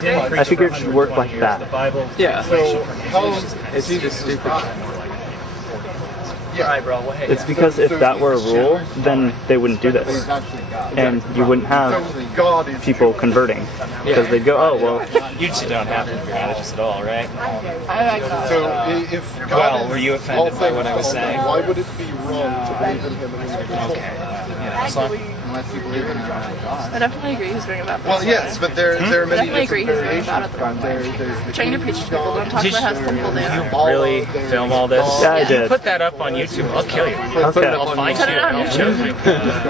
I figured it should work like that. Yeah. So how It's just stupid. It's because if that were a rule, then they wouldn't do this. And you wouldn't have people converting. Because they'd go, oh, well... You just don't have religious at all, right? So if God were you offended by what I was saying? Why would it be wrong to believe in him? Okay. Yeah, so Unless you believe in God. I definitely agree he's doing about this. Well, yes, but there are many definitely agree different he's doing about it the wrong way. Trying to preach to people, don't talk about how sinful they are. really film all this? Yeah, I If you did. put that up on YouTube, I'll kill you. Okay. I'll find you Put it on and I'll show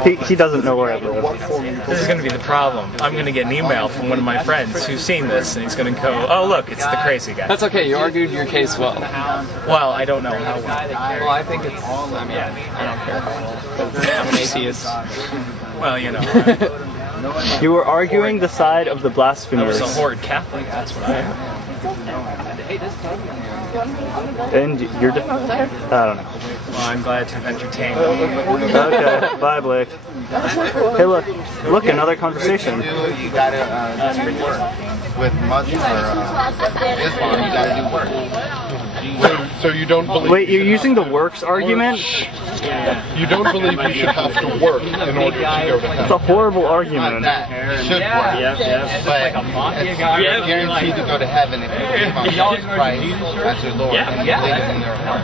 you. He doesn't know where I live. This is going to be the problem. I'm going to get an email from one of my friends who's seen this, and he's going to go, oh, look, it's the crazy guy. That's okay, you argued your case well. Well, I don't know how well. Well, I think it's, I mean, I don't care. I'm an atheist. Well, you know, You were arguing the side of the I was blasphemers. a horrid Catholic, that's what I am. And you're... I don't know. Well, I'm glad to have entertained you. Okay, bye, Blake. Hey, look, another conversation. You gotta do work. With Muslim or Islam, you gotta do work. So you don't believe... Wait, you're using the works argument? You don't believe you should have to work in order to go to It's heaven? a horrible argument. That should work. But you're guaranteed to go to heaven if you believe on Jesus Christ as your Lord and you believe in your heart.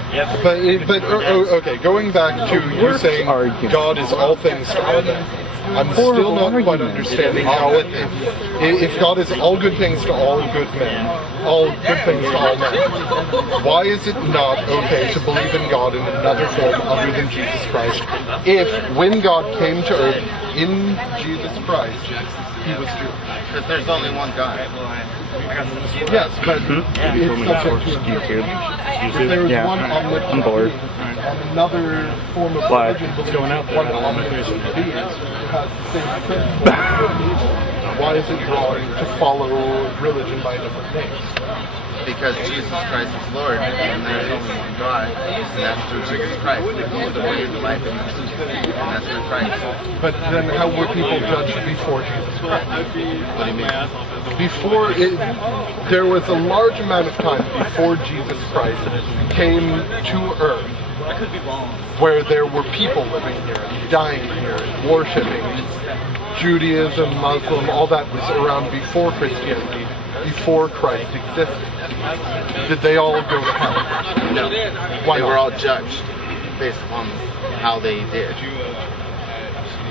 Okay, going back to you saying God is all things to all men. I'm still not quite understanding how if God is all good things to all good men, all good things to all men, why is it not okay to believe in God in another form other than Jesus Christ if when God came to earth in Jesus Christ, he was Jewish? Because there's only one God. Yes, but it's subject to YouTube. if there is Yeah, one omnipotent I'm bored. being and another form of Why? religion believes one omnipotent being who has the same principle, why is it wrong to follow religion by different names? Because Jesus Christ is Lord, and there's only one God, and that's through Jesus Christ. He is the way, the life, and the truth, and that's through Christ. But then how were people judged before Jesus Christ? What do you mean? There was a large amount of time before Jesus Christ came to earth where there were people living here, and dying here, and worshiping. Judaism, Muslim, all that was around before Christianity, before Christ existed. Did they all go to hell? No. Why They not? were all judged based upon how they did.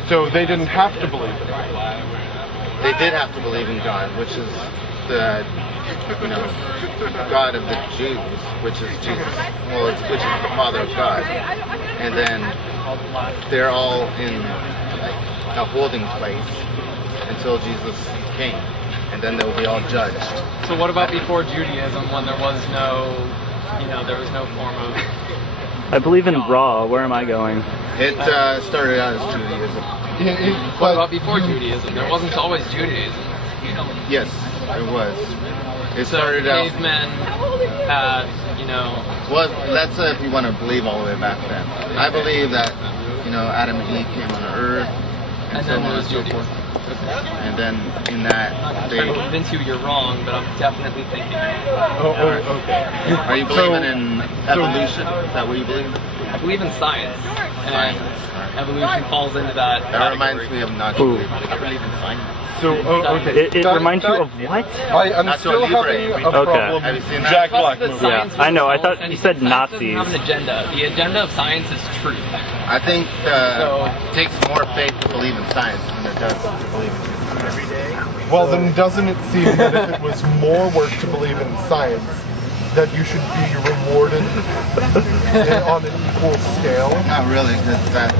So they didn't have to believe in it. They did have to believe in God, which is the God of the Jews, which is Jesus. Well, which is the Father of God. And then they're all in a holding place until Jesus came, and then they will be all judged. So what about before Judaism when there was no, there was no form of... I believe in Ra. Where am I going? It started out as Judaism. What about before Judaism? There wasn't always Judaism. Yes, it was. It So started out... cavemen had, Well, that's if you want to believe all the way back then. I believe that, Adam and Eve came on earth, and so then on there and was so forth. And then in that, I'm they... trying to convince you you're wrong, but I'm definitely thinking. Okay. Are you believing in evolution? Is that what you believe in? I believe in science, and evolution falls into that. That reminds me of not Ooh. believing. I believe in science. So, okay. It reminds you of what? I'm That's still what Libre having a means. problem. Have you seen that? Jack Black That movie. science Yeah, I know. I thought was you said science Nazis. doesn't have an agenda. The agenda of science is truth. I think it takes more faith to believe in science than it does to believe in Jesus. Well, then doesn't it seem that if it was more work to believe in science, that you should be rewarded on an equal scale? Not really, because that,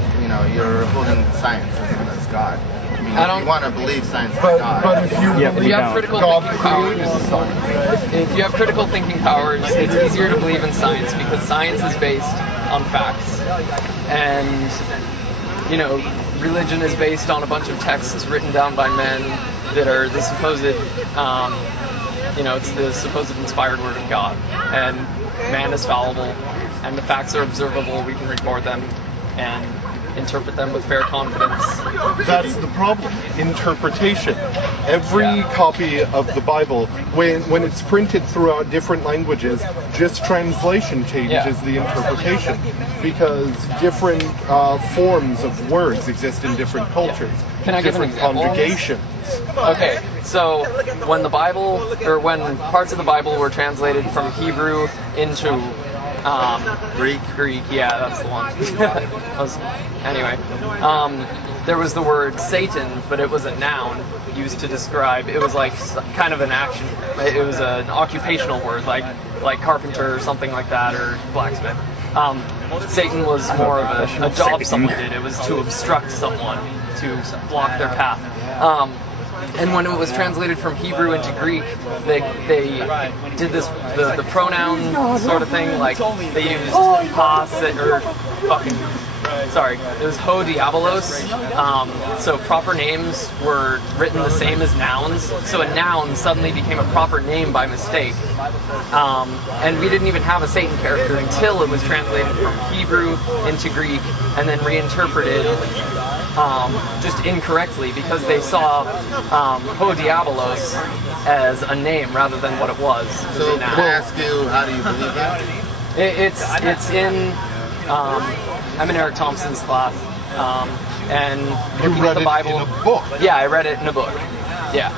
you're holding science as God. I mean, if you want to believe science is God. But if you Yeah, believe you have critical God thinking powers. created science, If you have critical thinking powers, it's easier to believe in science because science is based on facts. And, religion is based on a bunch of texts written down by men that are the supposed, it's the supposed inspired word of God. And man is fallible, and the facts are observable, we can record them, and interpret them with fair confidence. That's the problem. Interpretation. Every copy of the Bible, when it's printed throughout different languages, just translation changes the interpretation, because different forms of words exist in different cultures. Can I give an example? Conjugations. Okay, so when the Bible, or when parts of the Bible were translated from Hebrew into Greek, yeah, that's the one. Anyway, there was the word Satan, but it was a noun used to describe. It was like kind of an action. It was an occupational word, like carpenter or something like that, or blacksmith. Satan was more of a job someone did. It was to obstruct someone, to block their path. And when it was translated from Hebrew into Greek, they did this the pronoun sort of thing. Like they used ha, or fucking. Sorry, it was ho diabolos. So proper names were written the same as nouns. So a noun suddenly became a proper name by mistake. And we didn't even have a Satan character until it was translated from Hebrew into Greek and then reinterpreted just incorrectly, because they saw ho diabolos as a name rather than what it was. So can I ask you, how do you believe that? It's in I'm in Eric Thompson's class, and looking at the Bible. In a book. Yeah, I read it in a book. Yeah.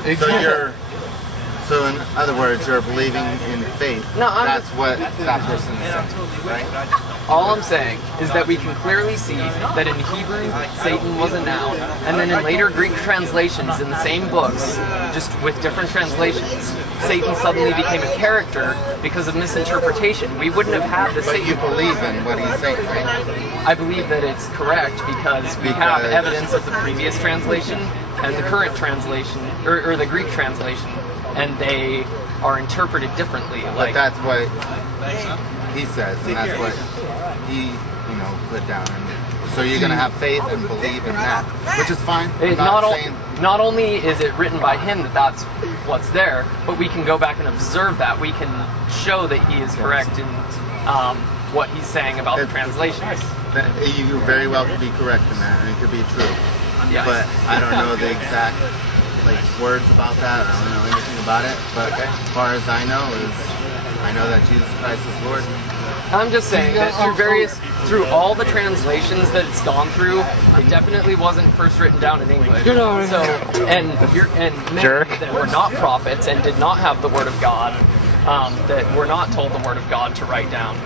So in other words, you're believing in faith. No, that's what that person is saying, right? All I'm saying is that we can clearly see that in Hebrew, Satan was a noun, and then in later Greek translations in the same books, just with different translations, Satan suddenly became a character because of misinterpretation. We wouldn't have had the Satan. But you believe in what he's saying, right? I believe that it's correct because we have evidence of the previous translation and the current translation, or the Greek translation, and they are interpreted differently. But that's what he says, and that's what he, put down. And so you're going to have faith and believe in that, which is fine. Not only is it written by him that that's what's there, but we can go back and observe that. We can show that he is correct in what he's saying about the translations. You very well could be correct in that, and it could be true. Yes. But I don't know the exact words about that. I don't know anything about it. But as far as I know that Jesus Christ is Lord. I'm just saying that through all the translations that it's gone through, it definitely wasn't first written down in English. So, and many that were not prophets and did not have the Word of God, that were not told the Word of God to write down.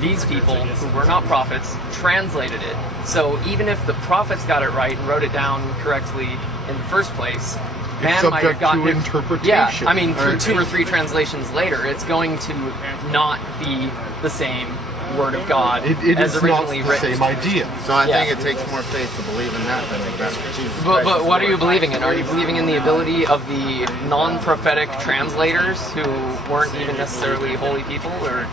These people who were not prophets translated it. So even if the prophets got it right and wrote it down correctly in the first place, man might have gotten it. Interpretation. Yeah, I mean, through 2 or 3 translations later, it's going to not be the same Word of God it as is originally not the written. same idea. So I think it takes more faith to believe in that than that Jesus Christ. But what are you believing in? Are you believing in the ability of the non-prophetic translators who weren't even necessarily holy people, or?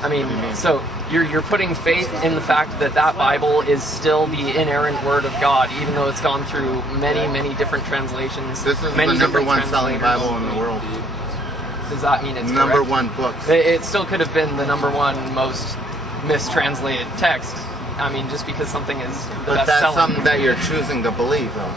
I mean, so you're putting faith in the fact that that Bible is still the inerrant Word of God, even though it's gone through many different translations. This is many the number one selling Bible in the world. Does that mean it's number correct? one book? It still could have been the number one most mistranslated text. I mean, just because something is the best selling. But that's something that you're choosing to believe, though.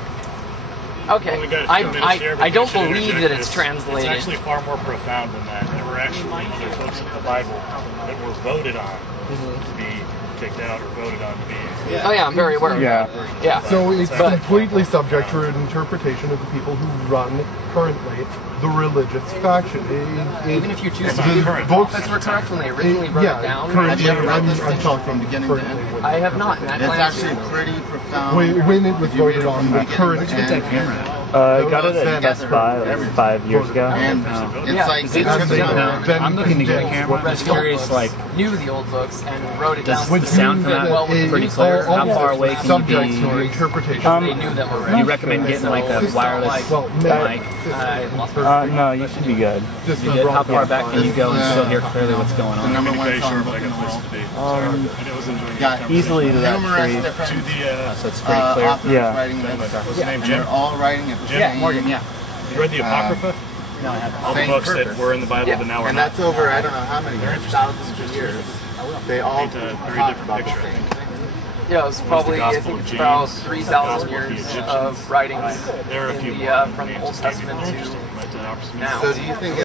Okay, I don't believe that it's translated. It's actually far more profound than that. There were actually other books of the Bible that were voted on to be kicked out or voted on to be. Oh yeah, I'm very aware of that. Yeah. So it's completely subject to an interpretation of the people who run currently the religious faction. Even if you choose to believe the prophets were correct when they originally wrote it down. Currently, I'm talking beginning to end. I have not. It's actually pretty profound. When it was voted on, the current. I got it at Best Buy like 5 years ago. And it's I'm looking to get a camera. I'm curious, knew the old books and wrote it down. The sound from that pretty clear. How far away can you be? They knew them already. You recommend getting like a wireless mic? No, you should be good. How far back can you go and still hear clearly what's going on? Easily to that tree. So it's pretty clear. Yeah. What's his name, Jim? They're all writing it. Yeah, Morgan, yeah. You read the Apocrypha? No, I haven't. All the books that were in the Bible but now are and not. that's over, I don't know how many years, thousands of years. They all talk about the same thing. Yeah, it was probably, I think it's about 3,000 years of writings There are a few in more from the Old Testament to now. So do you think